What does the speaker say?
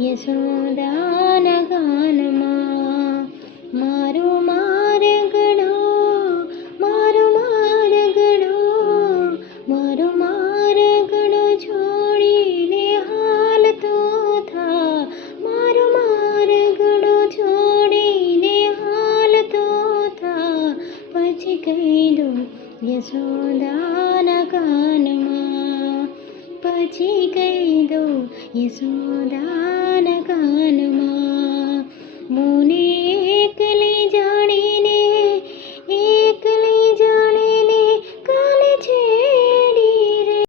યશોદાના ગાનમાં. મારો મારગડો, મારો મારગડો, મારો મારગડો છોડીને હાલતો થા. મારો મારગડો છોડીને હાલતો થા. પછી કહી દો યશોદાના કાનમાં. પછી કહી દો યશોદાના કાનમાં.